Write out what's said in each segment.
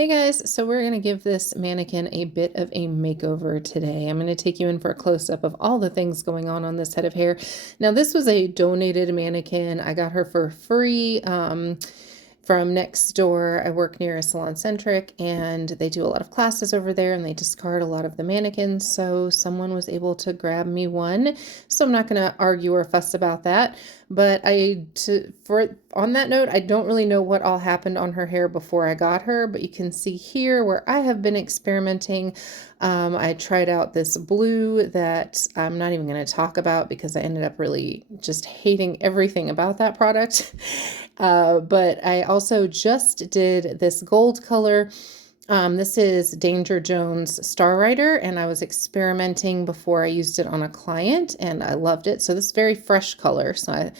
Hey guys, so we're going to give this mannequin a bit of a makeover today. I'm going to take you in for a close-up of all the things going on this head of hair. Now, this was a donated mannequin. I got her for free from next door. I work near a Salon Centric, and they do a lot of classes over there, and they discard a lot of the mannequins, so someone was able to grab me one. So I'm not going to argue or fuss about that. But on that note, I don't really know what all happened on her hair before I got her, but you can see here where I have been experimenting. I tried out this blue that I'm not even going to talk about because I ended up really just hating everything about that product. But I also just did this gold color. This is Danger Jones Star Rider, and I was experimenting before I used it on a client, and I loved it. So this is very fresh color. So I'm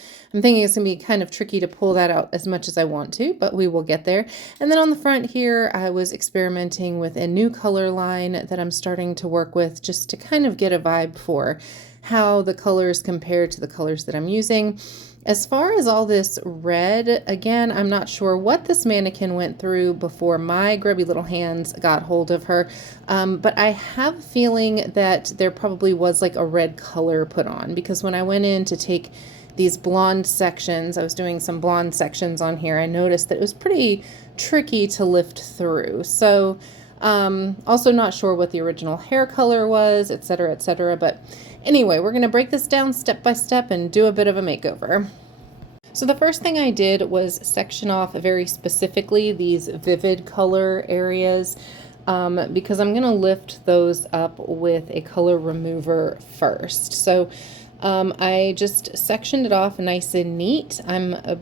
thinking it's going to be kind of tricky to pull that out as much as I want to, but we will get there. And then on the front here, I was experimenting with a new color line that I'm starting to work with just to kind of get a vibe for how the colors compare to the colors that I'm using. As far as all this red, again, I'm not sure what this mannequin went through before my grubby little hands got hold of her, but I have a feeling that there probably was like a red color put on, because when I went in to take these blonde sections, I was doing some blonde sections on here, I noticed that it was pretty tricky to lift through. So also not sure what the original hair color was, etc., etc. But anyway, we're going to break this down step by step and do a bit of a makeover. So the first thing I did was section off very specifically these vivid color areas because I'm going to lift those up with a color remover first. So I just sectioned it off nice and neat. I'm a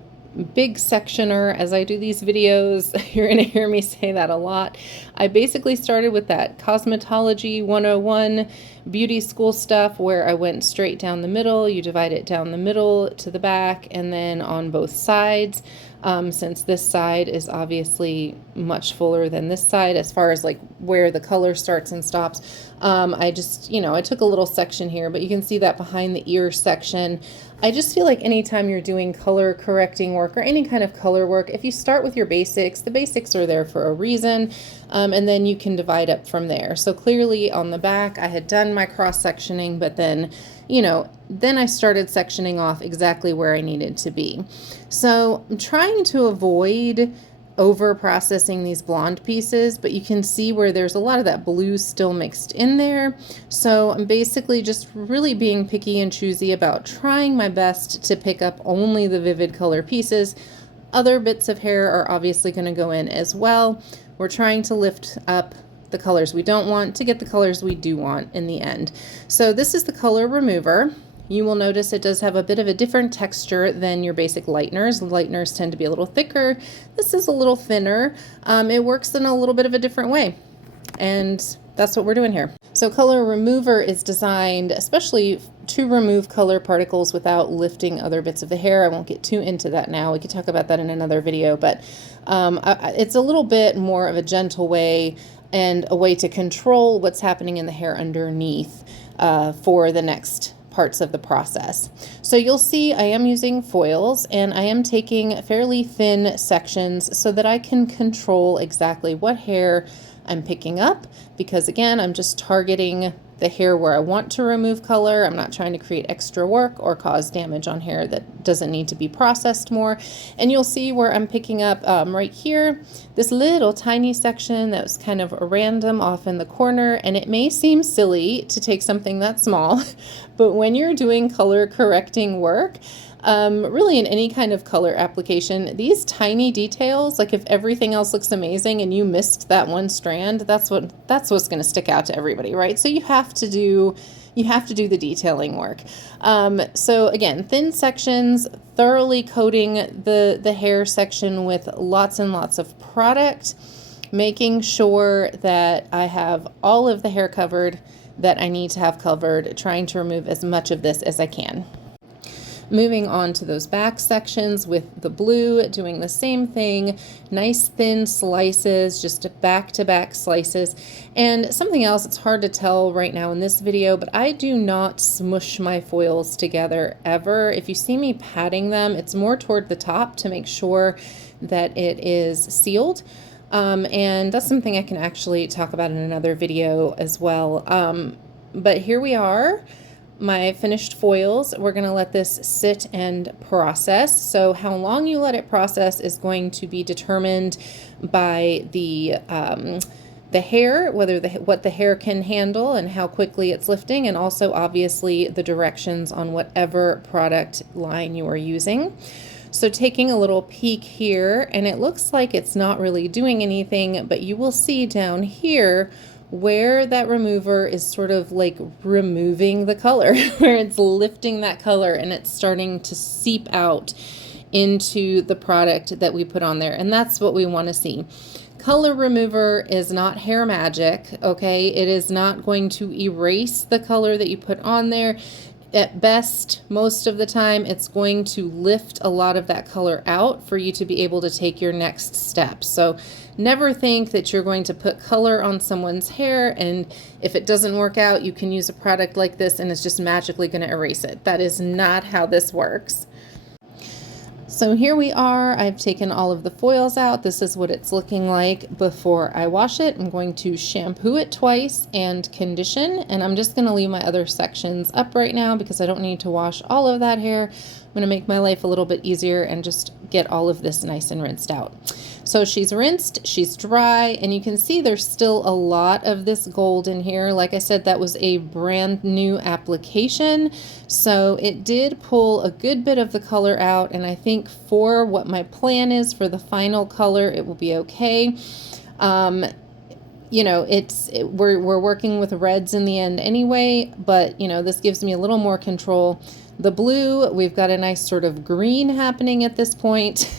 big sectioner as I do these videos. You're going to hear me say that a lot. I basically started with that cosmetology 101 beauty school stuff where I went straight down the middle. You divide it down the middle to the back and then on both sides. Since this side is obviously much fuller than this side as far as like where the color starts and stops. I just, I took a little section here, but you can see that behind the ear section. I just feel like anytime you're doing color correcting work or any kind of color work, if you start with your basics, the basics are there for a reason, and then you can divide up from there. So clearly on the back, I had done my cross sectioning, but then, then I started sectioning off exactly where I needed to be. So I'm trying to avoid over processing these blonde pieces, but you can see where there's a lot of that blue still mixed in there. So I'm basically just really being picky and choosy about trying my best to pick up only the vivid color pieces. Other bits of hair are obviously going to go in as well. We're trying to lift up the colors we don't want to get the colors we do want in the end. So this is the color remover. You will notice it does have a bit of a different texture than your basic lighteners. Lighteners tend to be a little thicker. This is a little thinner. It works in a little bit of a different way. And that's what we're doing here. So color remover is designed especially to remove color particles without lifting other bits of the hair. I won't get too into that now. We could talk about that in another video, but it's a little bit more of a gentle way and a way to control what's happening in the hair underneath for the next parts of the process. So you'll see I am using foils and I am taking fairly thin sections so that I can control exactly what hair I'm picking up, because again, I'm just targeting the hair where I want to remove color. I'm not trying to create extra work or cause damage on hair that doesn't need to be processed more. And you'll see where I'm picking up right here, this little tiny section that was kind of random off in the corner. And it may seem silly to take something that small, but when you're doing color correcting work, really in any kind of color application, these tiny details, like if everything else looks amazing and you missed that one strand, that's what's going to stick out to everybody, right? So you have to do the detailing work. So again, thin sections, thoroughly coating the hair section with lots and lots of product, making sure that I have all of the hair covered that I need to have covered, trying to remove as much of this as I can. Moving on to those back sections with the blue, doing the same thing, nice thin slices, just back-to-back slices. And something else, it's hard to tell right now in this video, but I do not smush my foils together ever. If you see me patting them, it's more toward the top to make sure that it is sealed. And that's something I can actually talk about in another video as well. But here we are, my finished foils. We're going to let this sit and process. So how long you let it process is going to be determined by the hair, what the hair can handle and how quickly it's lifting, and also obviously the directions on whatever product line you are using. So taking a little peek here, and it looks like it's not really doing anything, but you will see down here where that remover is sort of like removing the color, where it's lifting that color and it's starting to seep out into the product that we put on there. And that's what we want to see. Color remover is not hair magic, okay? It is not going to erase the color that you put on there. At best, most of the time, it's going to lift a lot of that color out for you to be able to take your next step. So never think that you're going to put color on someone's hair, and if it doesn't work out, you can use a product like this and it's just magically going to erase it. That is not how this works. So here we are. I've taken all of the foils out. This is what it's looking like before I wash it. I'm going to shampoo it twice and condition, and I'm just going to leave my other sections up right now because I don't need to wash all of that hair. I'm going to make my life a little bit easier and just get all of this nice and rinsed out. So she's rinsed, she's dry, and you can see there's still a lot of this gold in here. Like I said, that was a brand new application, so it did pull a good bit of the color out, and I think for what my plan is for the final color, it will be okay. You know, we're working with reds in the end anyway, but you know, this gives me a little more control. The blue, we've got a nice sort of green happening at this point.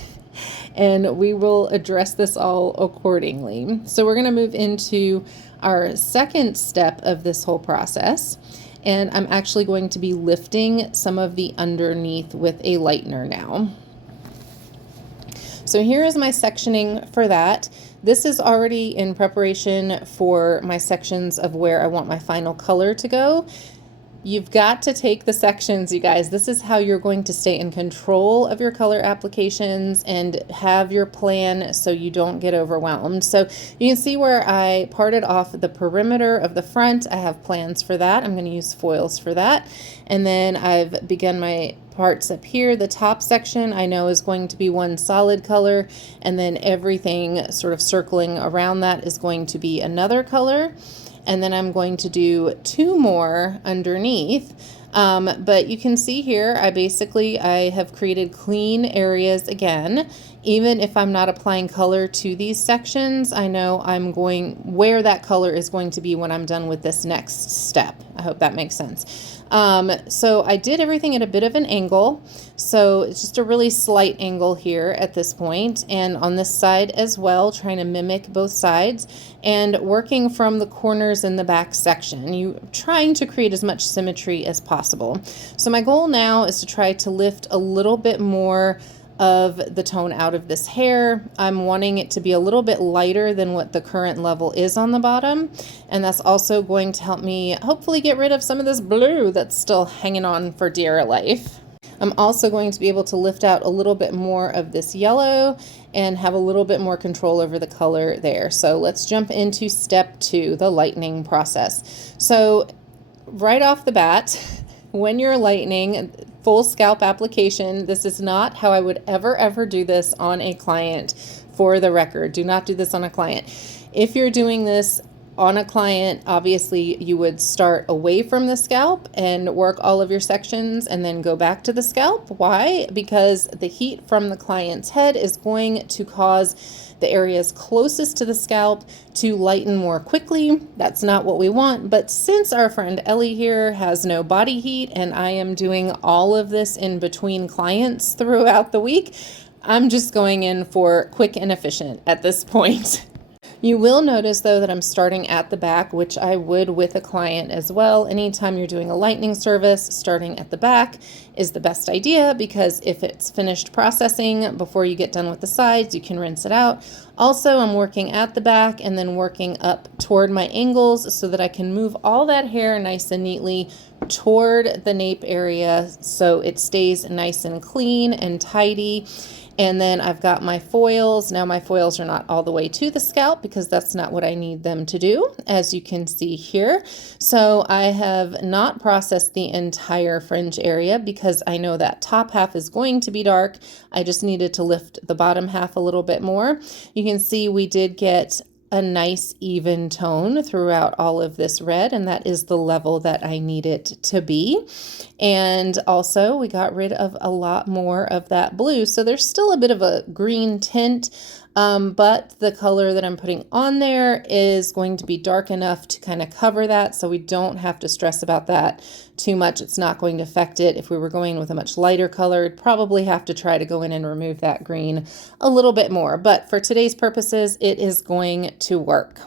And we will address this all accordingly. So we're going to move into our second step of this whole process. And I'm actually going to be lifting some of the underneath with a lightener now. So here is my sectioning for that. This is already in preparation for my sections of where I want my final color to go. You've got to take the sections, you guys. This is how you're going to stay in control of your color applications and have your plan so you don't get overwhelmed. So you can see where I parted off the perimeter of the front. I have plans for that. I'm going to use foils for that. And then I've begun my parts up here. The top section I know is going to be one solid color, and then everything sort of circling around that is going to be another color. And then I'm going to do two more underneath. But you can see here, I have created clean areas again. Even if I'm not applying color to these sections, I know where that color is going to be when I'm done with this next step. I hope that makes sense. So I did everything at a bit of an angle. So it's just a really slight angle here at this point, and on this side as well, trying to mimic both sides and working from the corners in the back section. You're trying to create as much symmetry as possible. So my goal now is to try to lift a little bit more of the tone out of this hair. I'm wanting it to be a little bit lighter than what the current level is on the bottom, and that's also going to help me hopefully get rid of some of this blue that's still hanging on for dear life. I'm also going to be able to lift out a little bit more of this yellow and have a little bit more control over the color there. So let's jump into step 2, the lightening process. So right off the bat, when you're lightening, full scalp application, this is not how I would ever do this on a client. For the record, do not do this on a client. If you're doing this on a client, obviously you would start away from the scalp and work all of your sections and then go back to the scalp. Why? Because the heat from the client's head is going to cause the areas closest to the scalp to lighten more quickly. That's not what we want. But since our friend Ellie here has no body heat and I am doing all of this in between clients throughout the week, I'm just going in for quick and efficient at this point. You will notice though that I'm starting at the back, which I would with a client as well. Anytime you're doing a lightening service, starting at the back is the best idea, because if it's finished processing before you get done with the sides, you can rinse it out. Also, I'm working at the back and then working up toward my angles so that I can move all that hair nice and neatly toward the nape area so it stays nice and clean and tidy. And then I've got my foils. Now my foils are not all the way to the scalp because that's not what I need them to do, as you can see here. So I have not processed the entire fringe area because I know that top half is going to be dark. I just needed to lift the bottom half a little bit more. You can see we did get a nice even tone throughout all of this red, and that is the level that I need it to be. And also we got rid of a lot more of that blue, so there's still a bit of a green tint, but the color that I'm putting on there is going to be dark enough to kind of cover that, so we don't have to stress about that too much. It's not going to affect it. If we were going with a much lighter color, I'd probably have to try to go in and remove that green a little bit more, but for today's purposes, it is going to work.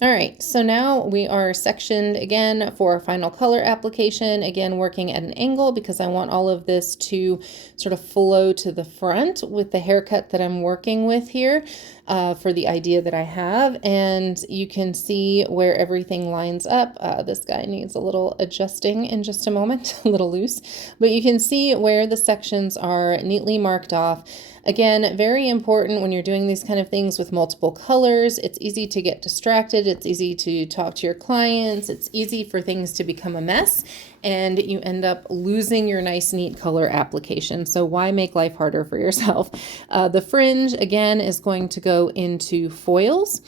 All right, so now we are sectioned again for our final color application, again working at an angle because I want all of this to sort of flow to the front with the haircut that I'm working with here for the idea that I have. And you can see where everything lines up. This guy needs a little adjusting in just a moment, a little loose, but you can see where the sections are neatly marked off. Again, very important when you're doing these kind of things with multiple colors. It's easy to get distracted. It's easy to talk to your clients. It's easy for things to become a mess and you end up losing your nice, neat color application. So why make life harder for yourself? The fringe, again, is going to go into foils.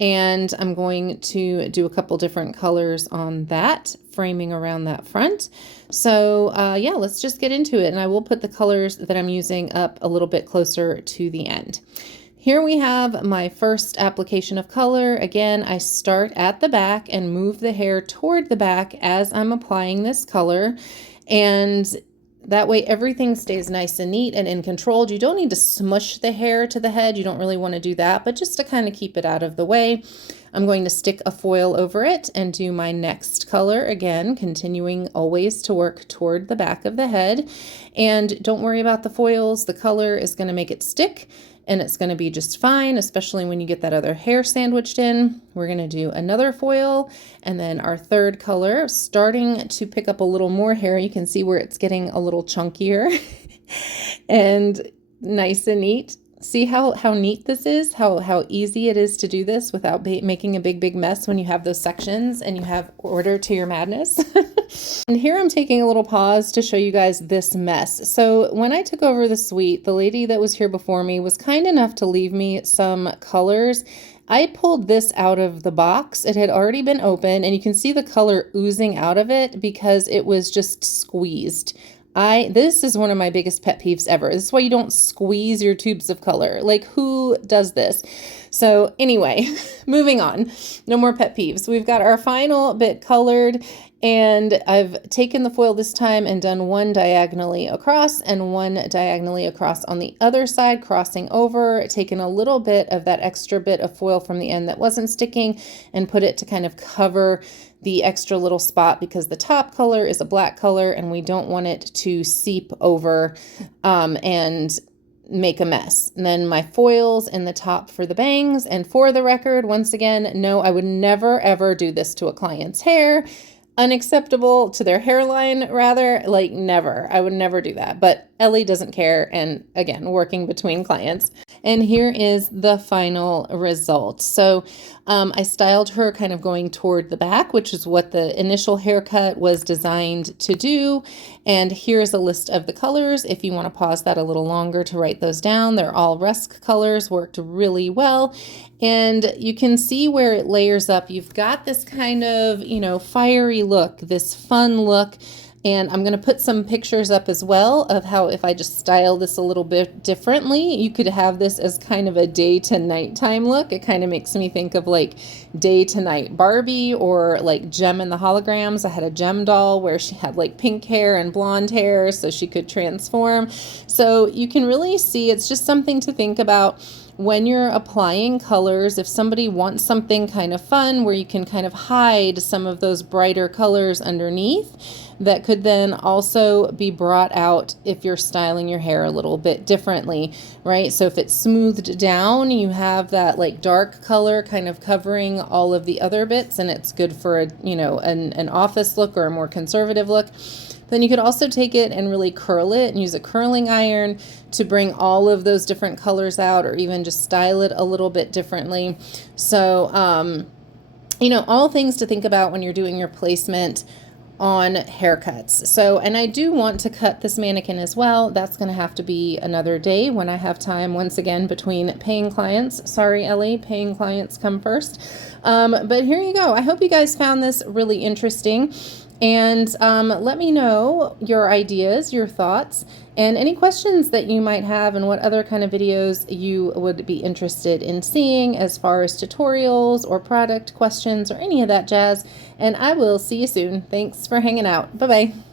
And I'm going to do a couple different colors on that, framing around that front. So yeah, let's just get into it. And I will put the colors that I'm using up a little bit closer to the end. Here we have my first application of color. Again, I start at the back and move the hair toward the back as I'm applying this color. And that way everything stays nice and neat and in controlled. You don't need to smush the hair to the head. You don't really want to do that, but just to kind of keep it out of the way. I'm going to stick a foil over it and do my next color again, continuing always to work toward the back of the head. And don't worry about the foils. The color is going to make it stick and it's going to be just fine, especially when you get that other hair sandwiched in. We're going to do another foil and then our third color, starting to pick up a little more hair. You can see where it's getting a little chunkier and nice and neat. See how neat this is, how easy it is to do this without making a big mess when you have those sections and you have order to your madness. And here I'm taking a little pause to show you guys this mess. So when I took over the suite, the lady that was here before me was kind enough to leave me some colors. I pulled this out of the box. It had already been open and you can see the color oozing out of it because it was just squeezed. This is one of my biggest pet peeves ever. This is why you don't squeeze your tubes of color. Like, who does this? So anyway, moving on. No more pet peeves. We've got our final bit colored and I've taken the foil this time and done one diagonally across and one diagonally across on the other side, crossing over, taken a little bit of that extra bit of foil from the end that wasn't sticking and put it to kind of cover the extra little spot because the top color is a black color and we don't want it to seep over and make a mess. And then my foils in the top for the bangs. And for the record, once again, no, I would never ever do this to a client's hair. Unacceptable to their hairline, rather, like never. I would never do that. But Ellie doesn't care. And again, working between clients. And here is the final result. So I styled her kind of going toward the back, which is what the initial haircut was designed to do. And here's a list of the colors. If you want to pause that a little longer to write those down, they're all Rusk colors, worked really well. And you can see where it layers up. You've got this kind of, fiery look, this fun look. And I'm going to put some pictures up as well of how if I just style this a little bit differently, you could have this as kind of a day to nighttime look. It kind of makes me think of like day to night Barbie or like Gem and the Holograms. I had a Gem doll where she had like pink hair and blonde hair so she could transform. So you can really see it's just something to think about when you're applying colors. If somebody wants something kind of fun where you can kind of hide some of those brighter colors underneath, that could then also be brought out if you're styling your hair a little bit differently, right? So if it's smoothed down, you have that like dark color kind of covering all of the other bits, and it's good for a, an office look or a more conservative look. Then you could also take it and really curl it and use a curling iron to bring all of those different colors out, or even just style it a little bit differently. So, you know, all things to think about when you're doing your placement on haircuts. So, and I do want to cut this mannequin as well. That's going to have to be another day when I have time, once again, between paying clients. Sorry, Ellie, paying clients come first. But here you go. I hope you guys found this really interesting. And let me know your ideas, your thoughts, and any questions that you might have, and what other kind of videos you would be interested in seeing as far as tutorials or product questions or any of that jazz. And I will see you soon. Thanks for hanging out. Bye-bye.